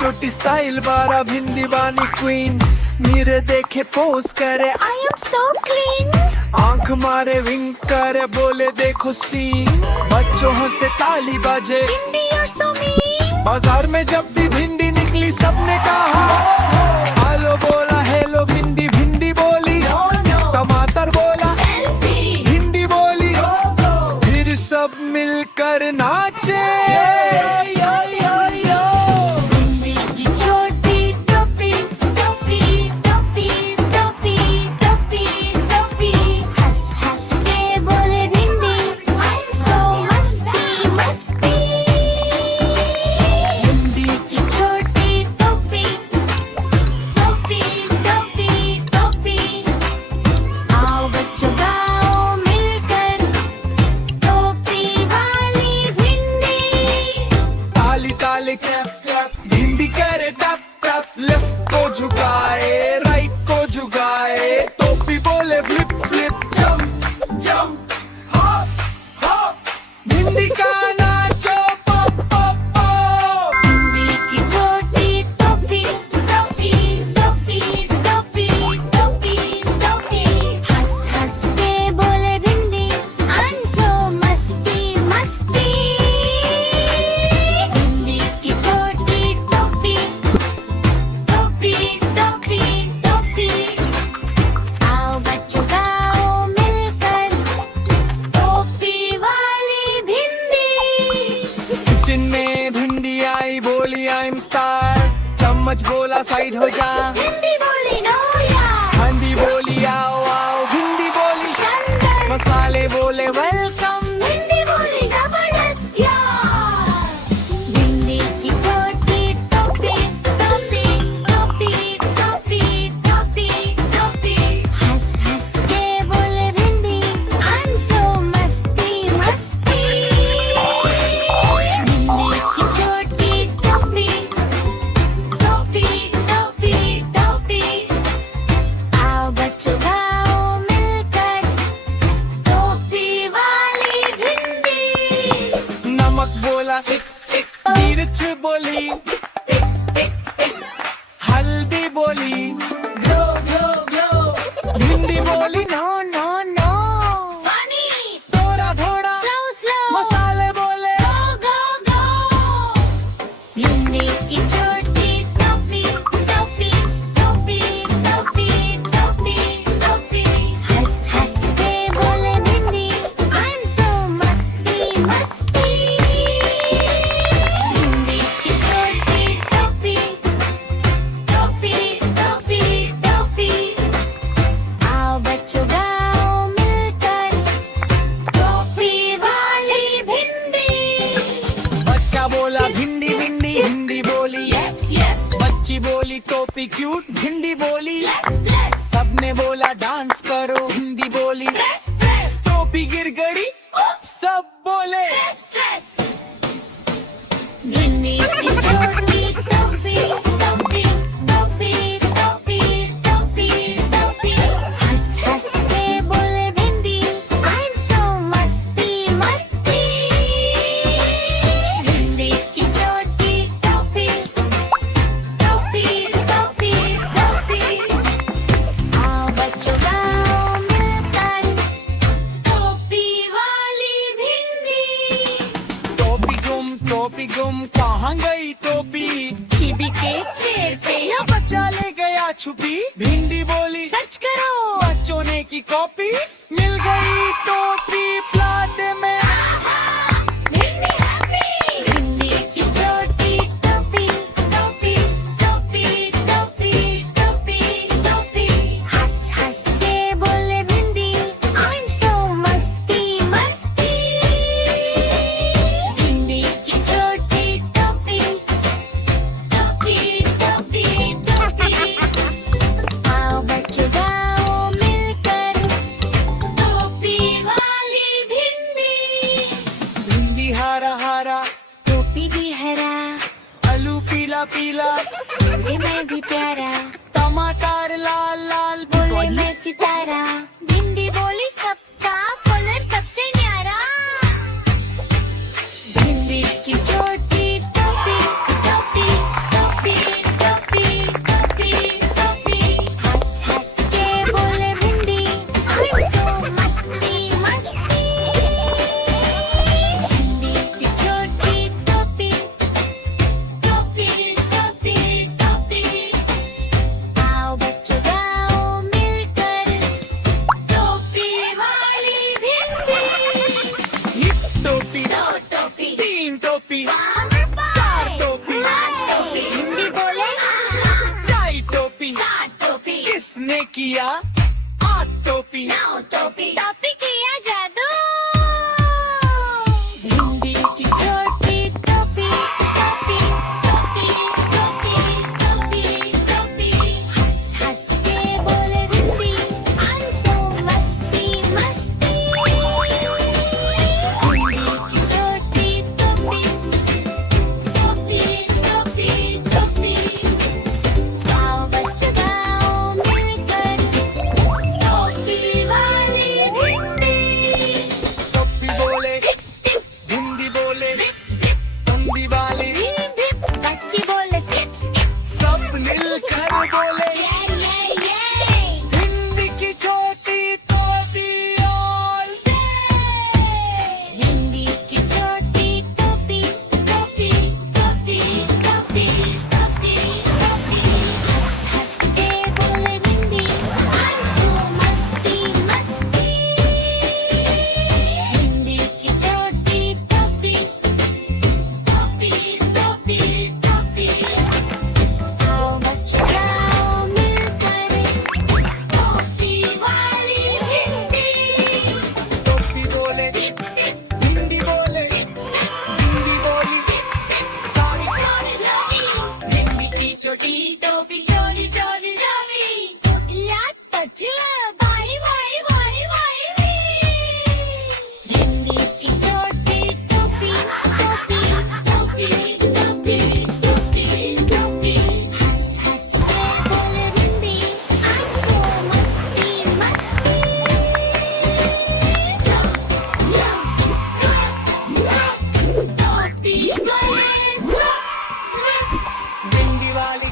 चोटी स्टाइल बारा भिंडी बानी क्वीन, मेरे देखे पोज करे I am so clean. आंख मारे विंक करे बोले देखो सीन, बच्चों से ताली बाजे Hindi, you're so mean. बाजार में जब भी भिंडी निकली सबने कहा आलो बोला हेलो भिंडी, भिंडी बोली टमाटर बोला Selfie. भिंडी बोली फिर सब मिलकर नाचे। भिंडी की छोटी टोपी टोपी टोपी टोपी टोपी टोपी, हंस हंस के बोले भिंडी I'm so मस्ती मस्ती। भिंडी की छोटी टोपी टोपी टोपी टोपी, आओ बच्चों गाओ मिलकर टोपी वाली भिंडी। ताली ताली क्लैप क्लैप, भिंडी करे टैप टैप, लेफ्ट को झुकाए राइट को झुकाए, टोपी बोले flip flip jump jump hop hop, भिंडी का नाचो पॉप पॉप पॉप। भिंडी की छोटी टोपी टोपी टोपी टोपी टोपी टोपी, हंस हंस के बोले भिंडी I'm so मस्ती मस्ती। भिंडी की छोटी टोपी टोपी टोपी टोपी, आओ बच्चों गाओ मिलकर टोपी वाली भिंडी। किचन में भिंडी आई बोली आई एम स्टार, चम्मच बोला साइड हो जा, हिंदी बोली नो यार, हंडी बोली आओ आओ, भिंडी बोली शानदार, मसाले बोले वेलकम, हिंदी बोली जबरदस्त यार। भिंडी की छोटी टोपी टोपी टोपी टोपी टोपी टोपी, हंस हंस के बोले भिंडी I'm so मस्ती मस्ती। भिंडी की छोटी टोपी टोपी टोपी टोपी, आओ बच्चों गाओ मिलकर टोपी वाली भिंडी। नमक बोला चिक चिक, मिर्च बोली हल्दी बोली ग्लो ग्लो ग्लो, भिंडी बोली नो नो नो, Funny, थोड़ा थोड़ा slow slow, मसाले बोले go go go। भिंडी की छोटी टोपी टोपी टोपी टोपी टोपी टोपी, हंस हंस के बोले भिंडी I'm so मस्ती मस्ती। भिंडी की छोटी टोपी टोपी टोपी टोपी, आओ बच्चों गाओ मिलकर टोपी वाली भिंडी। बच्चा बोला भिंडी भिंडी, हिंदी बोली Yes yes, बच्ची बोली टोपी क्यूट, भिंडी बोली bless bless, सबने बोला डांस करो, हिंदी बोली press press, टोपी गिर गई सब बोले stress stress। भिंडी की छोटी टोपी टोपी टोपी टोपी टोपी टोपी, हंस हंस के बोले भिंडी I'm so मस्ती मस्ती। भिंडी की छोटी टोपी टोपी टोपी टोपी, आओ बच्चों गाओ मिलकर टोपी वाली भिंडी। टोपी गुम कहाँ गई टोपी, टीवी के चेयर पे या बच्चा ले गया छुपी, भिंडी बोली सर्च करो, बच्चों ने की कॉपी, मिल गई टोपी प्लाट में। भिंडी हैप्पी। भिंडी की छोटी टोपी टोपी टोपी टोपी टोपी टोपी, हंस हंस के बोले भिंडी I'm so मस्ती मस्ती। भिंडी की छोटी टोपी टोपी टोपी टोपी, आओ बच्चों गाओ मिलकर टोपी वाली भिंडी। भिंडी हरा हरा, टोपी भी हरा, आलू पीला पीला, भिंडी में भी प्यारा, टमाटर लाल लाल, बोले मैं सितारा। भिंडी बोली सबका कलर सबसे न्यारा। भिंडी की छोटी टोपी टोपी टोपी ने किया आ टोपी टोपी टोपी किया जादू भिंडी की छोटी टोपी टोपी टोपी टोपी टोपी टोपी हंस हंस के बोले भिंडी I'm so मस्ती मस्ती भिंडी की छोटी टोपी टोपी टोपी टोपी गाओ बच्चों गाओ मिलकर टोपी वाली भिंडी टोपी बोले भिंडी बोले तंदी वाली बच्ची बोले स्किप स्किप सब मिलकर बोले भिंडी की छोटी टोपी ऑल भिंडी की छोटी टोपी टोपी टोपी टोपी टोपी टोपी हंस हंस के बोले भिंडी I'm so मस्ती मस्ती भिंडी की छोटी टोपी टोपी टोपी टोपी आओ बच्चों गाओ मिलकर टोपी वाली भिंडी टोपी बोले भिंडी बोले भिंडी बोली सारी भिंडी की छोटी टोपी टोपी टोपी टोपी लात बच्चा भाई भाई भाई भाई भिंडी की छोटी टोपी टोपी टोपी टोपी टोपी टोपी हंस हंस के बोले भिंडी I'm so मस्ती मस्ती जंप जंप टोपी बोले स्विप स्विप भिंडी वाली